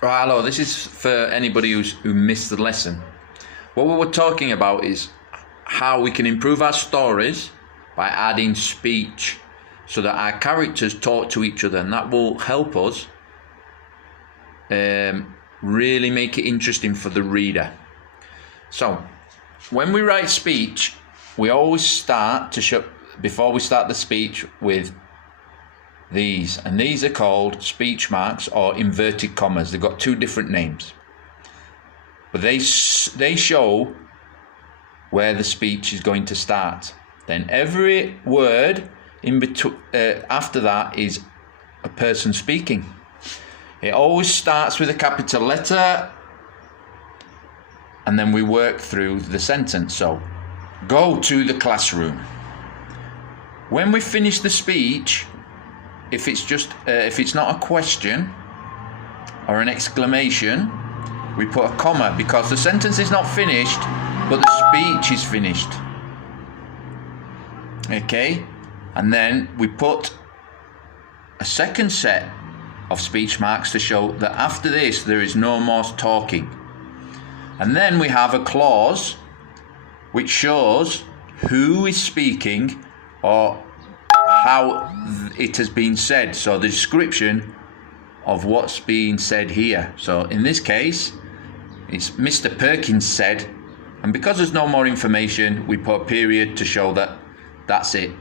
Right, hello, this is for anybody who missed the lesson. What we were talking about is how we can improve our stories by adding speech so that our characters talk to each other, and that will help us really make it interesting for the reader. So when we write speech, we always start to show, before we start the speech, with these, and these are called speech marks or inverted commas. They've got two different names, but they show where the speech is going to start. Then every word in between after that is a person speaking. It always starts with a capital letter, and then we work through the sentence. So, go to the classroom. When we finish the speech, if it's not a question or an exclamation, we put a comma because the sentence is not finished, but the speech is finished. Okay, and then we put a second set of speech marks to show that after this there is no more talking. And then we have a clause which shows who is speaking or how it has been said. So the description of what's being said here. So in this case, it's Mr. Perkins said, and because there's no more information, we put a period to show that that's it.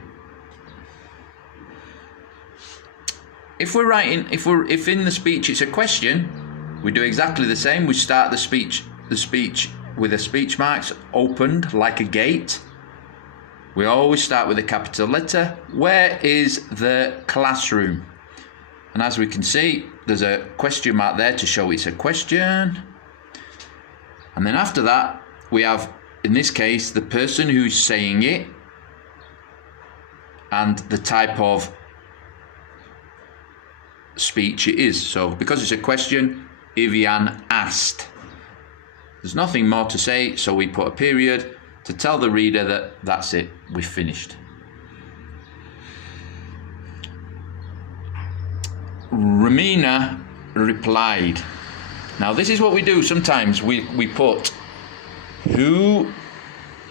If in the speech it's a question, we do exactly the same. We start the speech with the speech marks opened like a gate. We always start with a capital letter. Where is the classroom? And as we can see, there's a question mark there to show it's a question. And then after that, we have, in this case, the person who's saying it and the type of speech it is. So because it's a question, Evian asked. There's nothing more to say, so we put a period to tell the reader that that's it, we've finished. Romina replied. Now this is what we do sometimes. We put who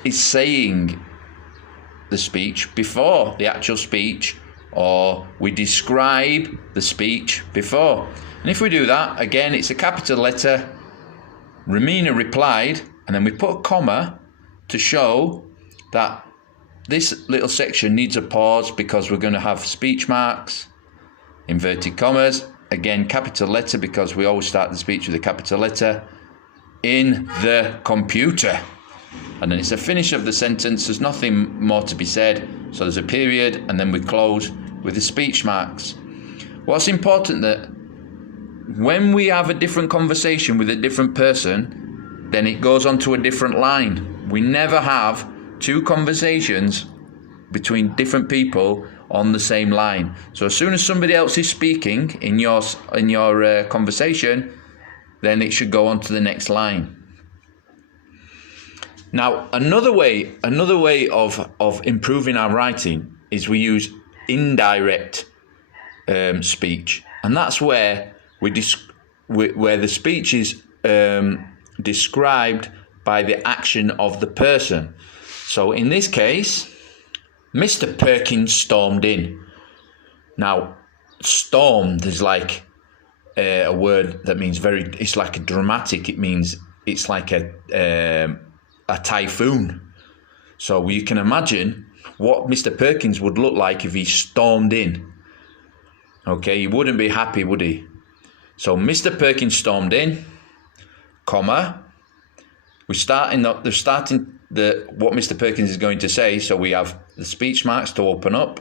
is saying the speech before the actual speech, or we describe the speech before. And if we do that, again, it's a capital letter, Romina replied, and then we put a comma to show that this little section needs a pause because we're going to have speech marks, inverted commas, again capital letter because we always start the speech with a capital letter, in the computer. And then it's a finish of the sentence. There's nothing more to be said, so there's a period, and then we close with the speech marks. What's important that when we have a different conversation with a different person, then it goes on to a different line. We never have two conversations between different people on the same line. So as soon as somebody else is speaking in your conversation, then it should go on to the next line. Now, another way of improving our writing is we use indirect speech, and that's where where the speech is described by the action of the person. So in this case, Mr. Perkins stormed in. Now, stormed is like a word that means it's like a dramatic. It means it's like a typhoon. So you can imagine what Mr. Perkins would look like if he stormed in. Okay, he wouldn't be happy, would he? So Mr. Perkins stormed in, comma. We're starting what Mr. Perkins is going to say. So we have the speech marks to open up.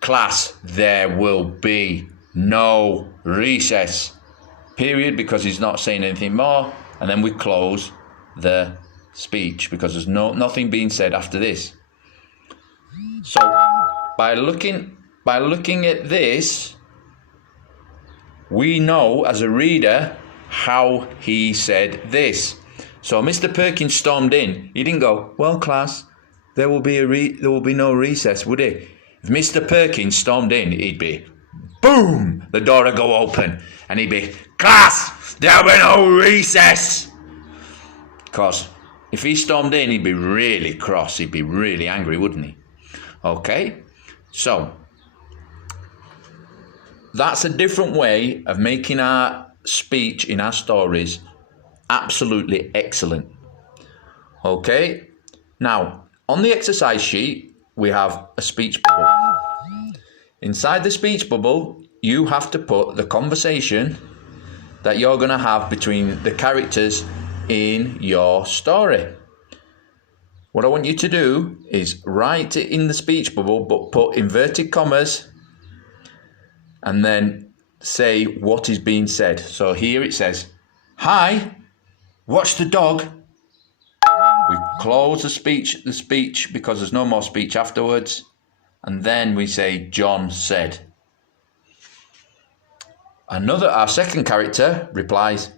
Class, there will be no recess. Period, because he's not saying anything more. And then we close the speech because there's nothing being said after this. So by looking at this, we know as a reader how he said this. So Mr. Perkins stormed in. He didn't go, well, class, there will be no recess, would he? If Mr. Perkins stormed in, he'd be, boom, the door would go open and he'd be, "Class, there'll be no recess." Because if he stormed in, he'd be really cross, he'd be really angry, wouldn't he? Okay, so that's a different way of making our speech in our stories absolutely excellent. Okay, now on the exercise sheet we have a speech bubble. Inside the speech bubble you have to put the conversation that you're going to have between the characters in your story. What I want you to do is write it in the speech bubble, but put inverted commas and then say what is being said. So here it says, "Hi, watch the dog." We close the speech because there's no more speech afterwards. And then we say, "John said." Our second character replies,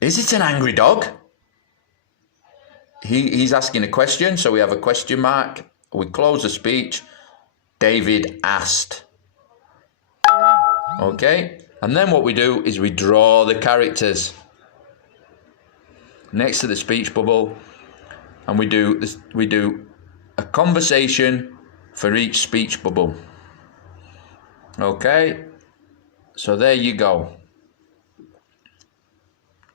"Is it an angry dog?" He's asking a question, so we have a question mark. We close the speech. David asked. Okay, and then what we do is we draw the characters next to the speech bubble, and we do a conversation for each speech bubble. Okay, so there you go.